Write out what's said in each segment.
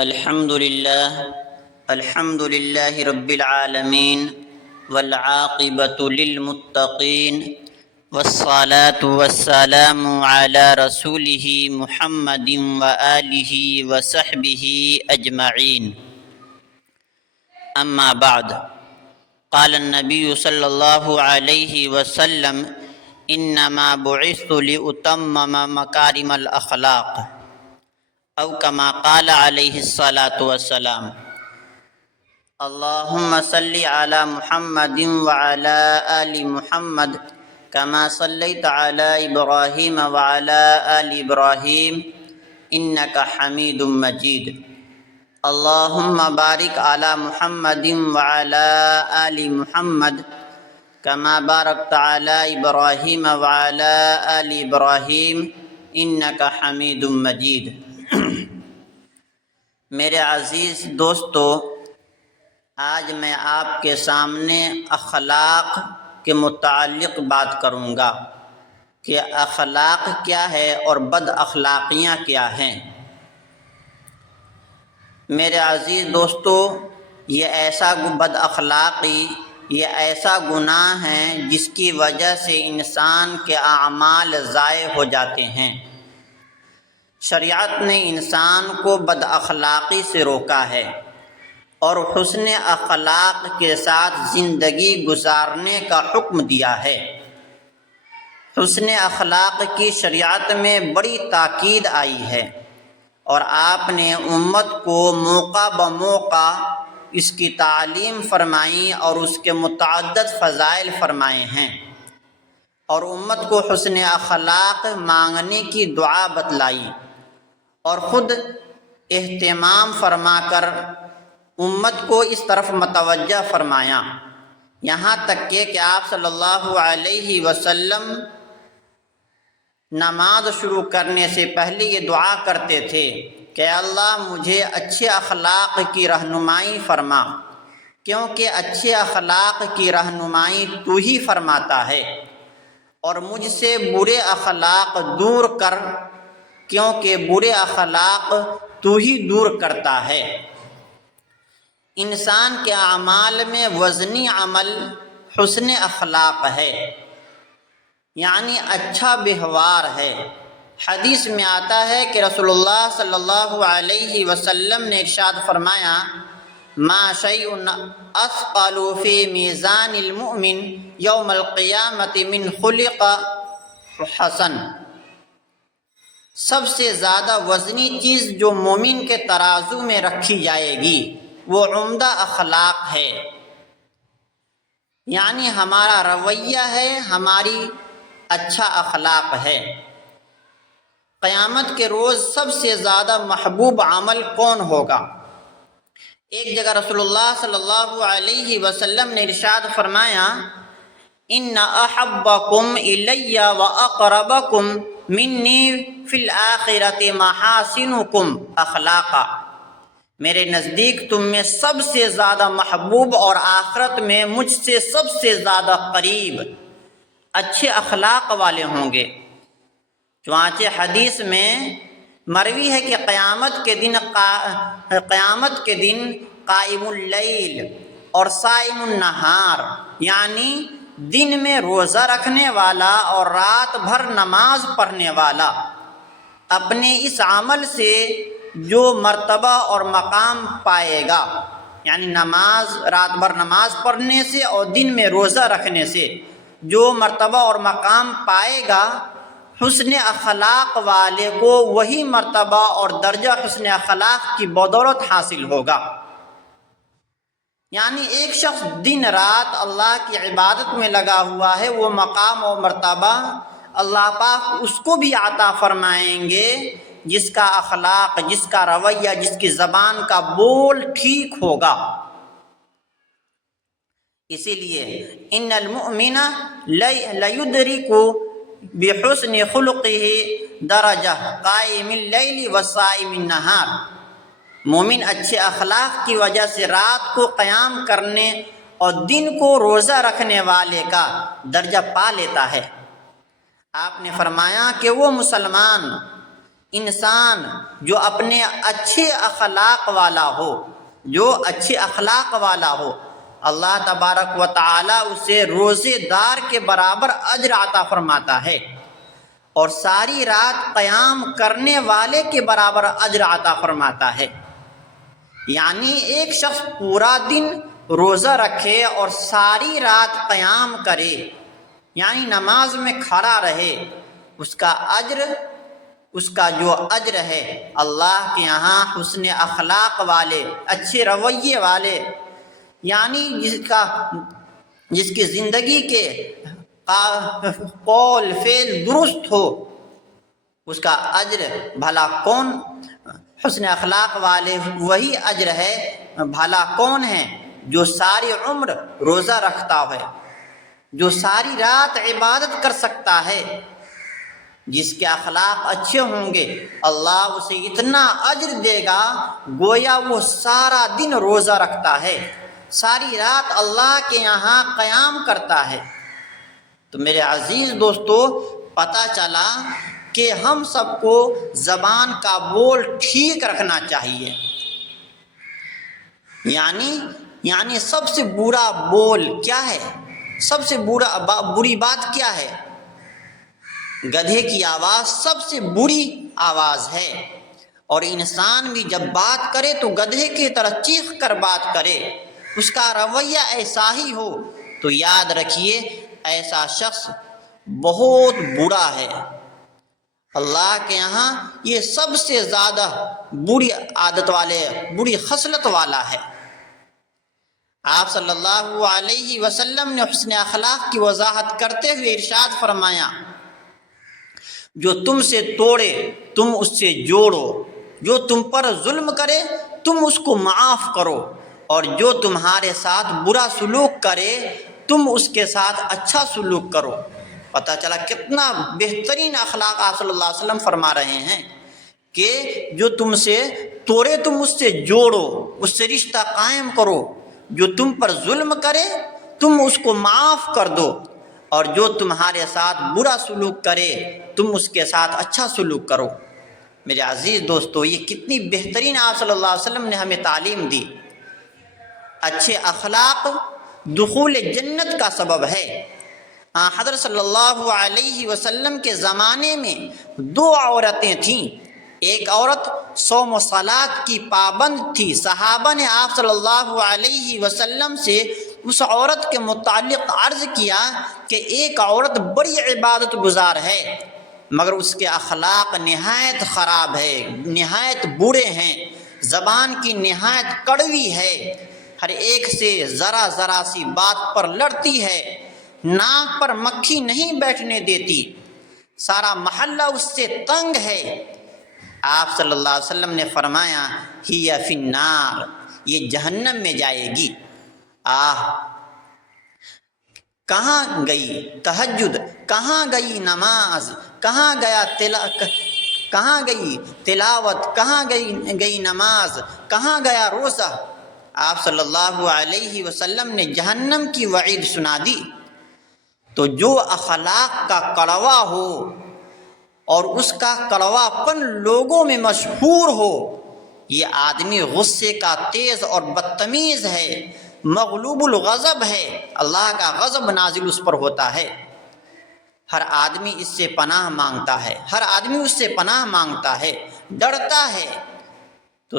الحمد للہ رب العالمین والعاقبۃ للمتقین والصلاة والسلام علی رسولہ محمد وآلہ وصحبہ اجمعین، اما بعد، قال النبی صلی اللہ علیہ وسلم انما بعثت لأتمم مکارم الاخلاق، او کما قال علیہ الصلاۃ والسلام۔ اللہم صلی علی محمد وعلی آل محمد کما صلیت علی ابراہیم وعلی آل ابراہیم انک حمید مجید۔ اللہم بارک علی محمد وعلی آل محمد کما بارکت علی ابراہیم وعلی آل ابراہیم انک حمید مجید۔ میرے عزیز دوستو، آج میں آپ کے سامنے اخلاق کے متعلق بات کروں گا کہ اخلاق کیا ہے اور بد اخلاقیاں کیا ہیں۔ میرے عزیز دوستو، یہ ایسا بد اخلاقی، یہ ایسا گناہ ہے جس کی وجہ سے انسان کے اعمال ضائع ہو جاتے ہیں۔ شریعت نے انسان کو بد اخلاقی سے روکا ہے اور حسن اخلاق کے ساتھ زندگی گزارنے کا حکم دیا ہے۔ حسن اخلاق کی شریعت میں بڑی تاکید آئی ہے اور آپ نے امت کو موقع بموقع اس کی تعلیم فرمائی اور اس کے متعدد فضائل فرمائے ہیں، اور امت کو حسن اخلاق مانگنے کی دعا بتلائی اور خود اہتمام فرما کر امت کو اس طرف متوجہ فرمایا، یہاں تک کہ آپ صلی اللہ علیہ وسلم نماز شروع کرنے سے پہلے یہ دعا کرتے تھے کہ اللہ مجھے اچھے اخلاق کی رہنمائی فرما، کیونکہ اچھے اخلاق کی رہنمائی تو ہی فرماتا ہے، اور مجھ سے برے اخلاق دور کر، کیونکہ برے اخلاق تو ہی دور کرتا ہے۔ انسان کے اعمال میں وزنی عمل حسن اخلاق ہے، یعنی اچھا ویوہار ہے۔ حدیث میں آتا ہے کہ رسول اللہ صلی اللہ علیہ وسلم نے ارشاد فرمایا، ما شیء اثقل فی میزان المؤمن یوم القیامۃ من خلق حسن۔ سب سے زیادہ وزنی چیز جو مومن کے ترازو میں رکھی جائے گی وہ عمدہ اخلاق ہے، یعنی ہمارا رویہ ہے، ہماری اچھا اخلاق ہے۔ قیامت کے روز سب سے زیادہ محبوب عمل کون ہوگا؟ ایک جگہ رسول اللہ صلی اللہ علیہ وسلم نے ارشاد فرمایا، ان احبکم الی واقربکم منی فی الآخرۃ محاسنکم اخلاقا۔ میرے نزدیک تم میں سب سے زیادہ محبوب اور آخرت میں مجھ سے سب سے زیادہ قریب اچھے اخلاق والے ہوں گے۔ چنانچہ حدیث میں مروی ہے کہ قیامت کے دن قائم اللیل اور صائم النہار، یعنی دن میں روزہ رکھنے والا اور رات بھر نماز پڑھنے والا، اپنے اس عمل سے جو مرتبہ اور مقام پائے گا، یعنی رات بھر نماز پڑھنے سے اور دن میں روزہ رکھنے سے جو مرتبہ اور مقام پائے گا، حسن اخلاق والے کو وہی مرتبہ اور درجہ حسن اخلاق کی بدولت حاصل ہوگا۔ یعنی ایک شخص دن رات اللہ کی عبادت میں لگا ہوا ہے، وہ مقام و مرتبہ اللہ پاک اس کو بھی عطا فرمائیں گے جس کا اخلاق، جس کا رویہ، جس کی زبان کا بول ٹھیک ہوگا۔ اسی لیے ان المؤمن لیدرک بحسن خلقہ درجہ قائم اللیل وصائم النہار۔ مومن اچھے اخلاق کی وجہ سے رات کو قیام کرنے اور دن کو روزہ رکھنے والے کا درجہ پا لیتا ہے۔ آپ نے فرمایا کہ وہ مسلمان انسان جو اپنے اچھے اخلاق والا ہو، اللہ تبارک و تعالی اسے روزے دار کے برابر اجر عطا فرماتا ہے، اور ساری رات قیام کرنے والے کے برابر اجر عطا فرماتا ہے۔ یعنی ایک شخص پورا دن روزہ رکھے اور ساری رات قیام کرے، یعنی نماز میں کھڑا رہے، اس کا جو اجر ہے اللہ کے یہاں حسن اخلاق والے، اچھے رویے والے، یعنی جس کی زندگی کے قول فعل درست ہو، اس کا اجر بھلا کون، حسن اخلاق والے وہی اجر ہے، بھلا کون ہے جو ساری عمر روزہ رکھتا ہے، جو ساری رات عبادت کر سکتا ہے۔ جس کے اخلاق اچھے ہوں گے اللہ اسے اتنا اجر دے گا گویا وہ سارا دن روزہ رکھتا ہے، ساری رات اللہ کے یہاں قیام کرتا ہے۔ تو میرے عزیز دوستو، پتہ چلا کہ ہم سب کو زبان کا بول ٹھیک رکھنا چاہیے۔ یعنی سب سے برا بول کیا ہے؟ سب سے بری بات کیا ہے؟ گدھے کی آواز سب سے بری آواز ہے، اور انسان بھی جب بات کرے تو گدھے کی طرح چیخ کر بات کرے، اس کا رویہ ایسا ہی ہو تو یاد رکھیے ایسا شخص بہت برا ہے۔ اللہ کے یہاں یہ سب سے زیادہ بری عادت والے، بری خصلت والا ہے۔ آپ صلی اللہ علیہ وسلم نے حسن اخلاق کی وضاحت کرتے ہوئے ارشاد فرمایا، جو تم سے توڑے تم اس سے جوڑو، جو تم پر ظلم کرے تم اس کو معاف کرو، اور جو تمہارے ساتھ برا سلوک کرے تم اس کے ساتھ اچھا سلوک کرو۔ پتہ چلا کتنا بہترین اخلاق آپ صلی اللہ علیہ وسلم فرما رہے ہیں کہ جو تم سے توڑے تم اس سے جوڑو، اس سے رشتہ قائم کرو، جو تم پر ظلم کرے تم اس کو معاف کر دو، اور جو تمہارے ساتھ برا سلوک کرے تم اس کے ساتھ اچھا سلوک کرو۔ میرے عزیز دوستو، یہ کتنی بہترین آپ صلی اللہ علیہ وسلم نے ہمیں تعلیم دی۔ اچھے اخلاق دخول جنت کا سبب ہے۔ حضرت صلی اللہ علیہ وسلم کے زمانے میں 2 عورتیں تھیں، ایک عورت صوم و صلات کی پابند تھی۔ صحابہ نے آپ صلی اللہ علیہ وسلم سے اس عورت کے متعلق عرض کیا کہ ایک عورت بڑی عبادت گزار ہے مگر اس کے اخلاق نہایت خراب ہے، نہایت برے ہیں، زبان کی نہایت کڑوی ہے، ہر ایک سے ذرا سی بات پر لڑتی ہے، ناک پر مکھی نہیں بیٹھنے دیتی، سارا محلہ اس سے تنگ ہے۔ آپ صلی اللہ علیہ وسلم نے فرمایا ہی فی النار، یہ جہنم میں جائے گی۔ کہاں گئی تہجد، کہاں گئی نماز، کہاں گئی تلاوت، کہاں گئی نماز، کہاں گیا روزہ؟ آپ صلی اللہ علیہ وسلم نے جہنم کی وعید سنا دی۔ تو جو اخلاق کا کڑوا ہو اور اس کا کڑوا پن لوگوں میں مشہور ہو، یہ آدمی غصے کا تیز اور بدتمیز ہے، مغلوب الغضب ہے، اللہ کا غضب نازل اس پر ہوتا ہے۔ ہر آدمی اس سے پناہ مانگتا ہے، ہر آدمی اس سے پناہ مانگتا ہے، ڈرتا ہے۔ تو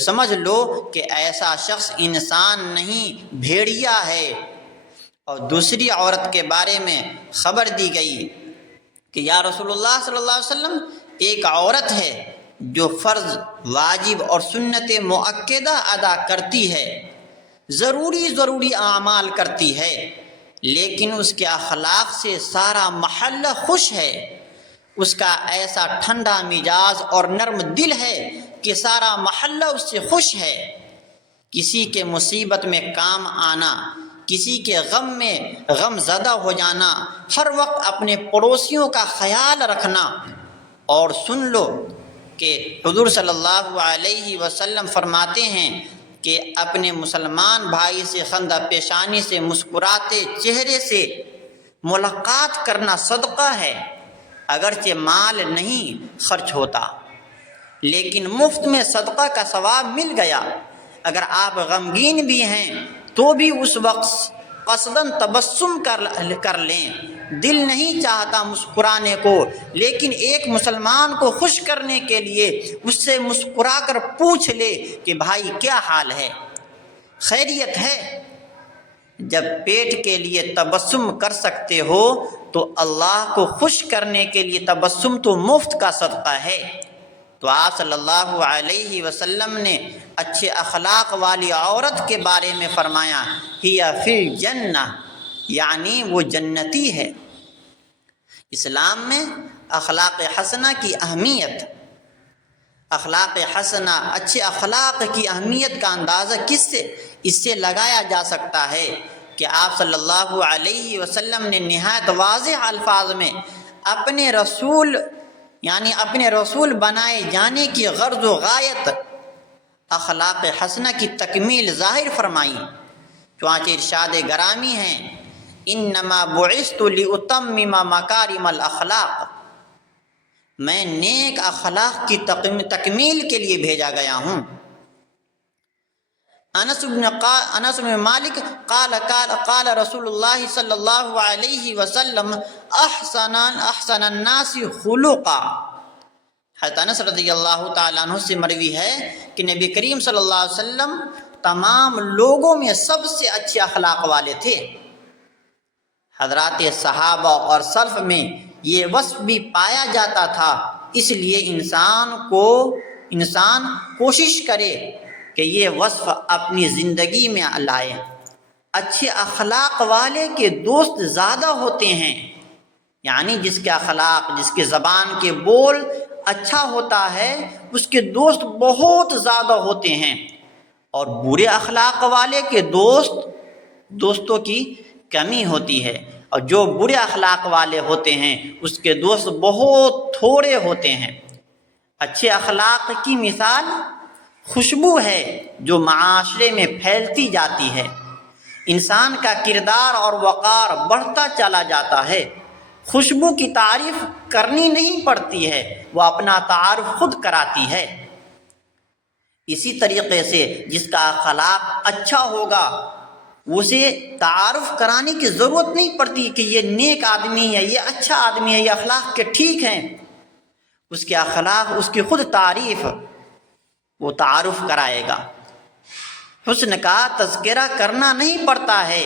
سمجھ لو کہ ایسا شخص انسان نہیں بھیڑیا ہے۔ اور دوسری عورت کے بارے میں خبر دی گئی کہ یا رسول اللہ صلی اللہ علیہ وسلم، ایک عورت ہے جو فرض، واجب اور سنت مؤکدہ ادا کرتی ہے، ضروری اعمال کرتی ہے، لیکن اس کے اخلاق سے سارا محلہ خوش ہے۔ اس کا ایسا ٹھنڈا مزاج اور نرم دل ہے کہ سارا محلہ اس سے خوش ہے۔ کسی کے مصیبت میں کام آنا، کسی کے غم میں غم زدہ ہو جانا، ہر وقت اپنے پڑوسیوں کا خیال رکھنا۔ اور سن لو کہ حضور صلی اللہ علیہ وسلم فرماتے ہیں کہ اپنے مسلمان بھائی سے خندہ پیشانی سے، مسکراتے چہرے سے ملاقات کرنا صدقہ ہے۔ اگرچہ مال نہیں خرچ ہوتا لیکن مفت میں صدقہ کا ثواب مل گیا۔ اگر آپ غمگین بھی ہیں تو بھی اس وقت قصداً تبسم کر لیں۔ دل نہیں چاہتا مسکرانے کو، لیکن ایک مسلمان کو خوش کرنے کے لیے اس سے مسکرا کر پوچھ لے کہ بھائی کیا حال ہے، خیریت ہے۔ جب پیٹ کے لیے تبسم کر سکتے ہو تو اللہ کو خوش کرنے کے لیے تبسم تو مفت کا صدقہ ہے۔ تو آپ صلی اللہ علیہ وسلم نے اچھے اخلاق والی عورت کے بارے میں فرمایا ہی فی الجنہ، یعنی وہ جنتی ہے۔ اسلام میں اخلاق حسنہ کی اہمیت، اخلاق حسنہ، اچھے اخلاق کی اہمیت کا اندازہ اس سے لگایا جا سکتا ہے کہ آپ صلی اللہ علیہ وسلم نے نہایت واضح الفاظ میں اپنے رسول بنائے جانے کی غرض و غایت اخلاق حسنہ کی تکمیل ظاہر فرمائی۔ چنانچہ ارشاد گرامی ہیں انما بعثت لاتمم مکارم الاخلاق، میں نیک اخلاق کی تکمیل کے لیے بھیجا گیا ہوں۔ انس بن مالک قال رسول اللہ صلی اللہ علیہ وسلم احسن الناس خلقا، حضرت انس رضی اللہ تعالیٰ عنہ سے مروی ہے کہ نبی کریم صلی اللہ علیہ وسلم تمام لوگوں میں سب سے اچھے اخلاق والے تھے۔ حضرات صحابہ اور سلف میں یہ وصف بھی پایا جاتا تھا، اس لیے انسان کوشش کرے کہ یہ وصف اپنی زندگی میں لائے۔ اچھے اخلاق والے کے دوست زیادہ ہوتے ہیں، یعنی جس کے اخلاق، جس کے زبان کے بول اچھا ہوتا ہے اس کے دوست بہت زیادہ ہوتے ہیں، اور برے اخلاق والے کے دوستوں کی کمی ہوتی ہے، اور جو برے اخلاق والے ہوتے ہیں اس کے دوست بہت تھوڑے ہوتے ہیں۔ اچھے اخلاق کی مثال خوشبو ہے جو معاشرے میں پھیلتی جاتی ہے، انسان کا کردار اور وقار بڑھتا چلا جاتا ہے۔ خوشبو کی تعریف کرنی نہیں پڑتی ہے، وہ اپنا تعارف خود کراتی ہے۔ اسی طریقے سے جس کا اخلاق اچھا ہوگا اسے تعارف کرانے کی ضرورت نہیں پڑتی کہ یہ نیک آدمی ہے، یہ اچھا آدمی ہے، یہ اخلاق کے ٹھیک ہیں۔ اس کے اخلاق، اس کی خود تعریف وہ تعارف کرائے گا۔ حسن کا تذکرہ کرنا نہیں پڑتا ہے،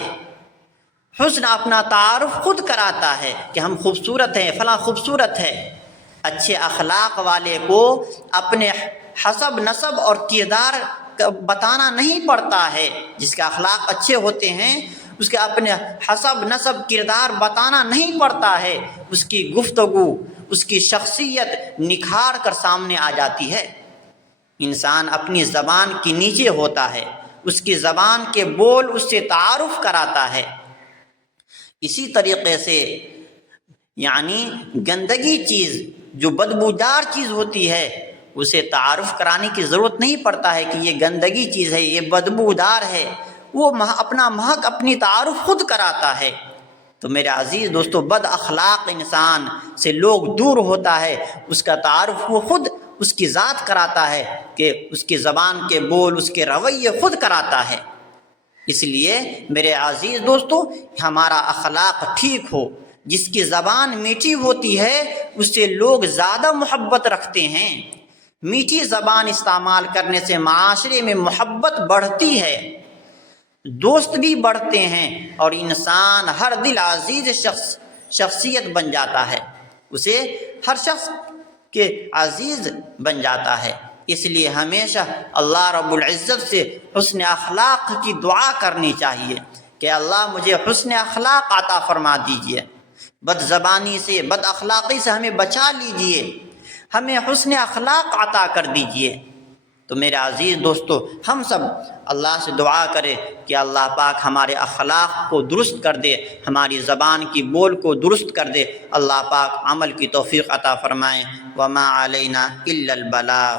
حسن اپنا تعارف خود کراتا ہے کہ ہم خوبصورت ہیں، فلاں خوبصورت ہے۔ اچھے اخلاق والے کو اپنے حسب نسب اور کردار بتانا نہیں پڑتا ہے۔ جس کے اخلاق اچھے ہوتے ہیں اس کے اپنے حسب نسب کردار بتانا نہیں پڑتا ہے، اس کی گفتگو، اس کی شخصیت نکھار کر سامنے آ جاتی ہے۔ انسان اپنی زبان کے نیچے ہوتا ہے، اس کی زبان کے بول اس سے تعارف کراتا ہے۔ اسی طریقے سے یعنی گندگی چیز، جو بدبودار چیز ہوتی ہے اسے تعارف کرانے کی ضرورت نہیں پڑتا ہے کہ یہ گندگی چیز ہے، یہ بدبودار ہے، وہ اپنا مہک، اپنی تعارف خود کراتا ہے۔ تو میرے عزیز دوستو، بد اخلاق انسان سے لوگ دور ہوتا ہے، اس کا تعارف وہ خود اس کی ذات کراتا ہے کہ اس کی زبان کے بول، اس کے رویے خود کراتا ہے۔ اس لیے میرے عزیز دوستو، ہمارا اخلاق ٹھیک ہو، جس کی زبان میٹھی ہوتی ہے اس سے لوگ زیادہ محبت رکھتے ہیں۔ میٹھی زبان استعمال کرنے سے معاشرے میں محبت بڑھتی ہے، دوست بھی بڑھتے ہیں، اور انسان ہر دل عزیز شخصیت بن جاتا ہے، اسے ہر شخص کے عزیز بن جاتا ہے۔ اس لیے ہمیشہ اللہ رب العزت سے حسن اخلاق کی دعا کرنی چاہیے کہ اللہ مجھے حسن اخلاق عطا فرما دیجیے، بد زبانی سے، بد اخلاقی سے ہمیں بچا لیجیے، ہمیں حسن اخلاق عطا کر دیجیے۔ تو میرے عزیز دوستو، ہم سب اللہ سے دعا کرے کہ اللہ پاک ہمارے اخلاق کو درست کر دے، ہماری زبان کی بول کو درست کر دے، اللہ پاک عمل کی توفیق عطا فرمائے۔ وما علینا الا البلاغ۔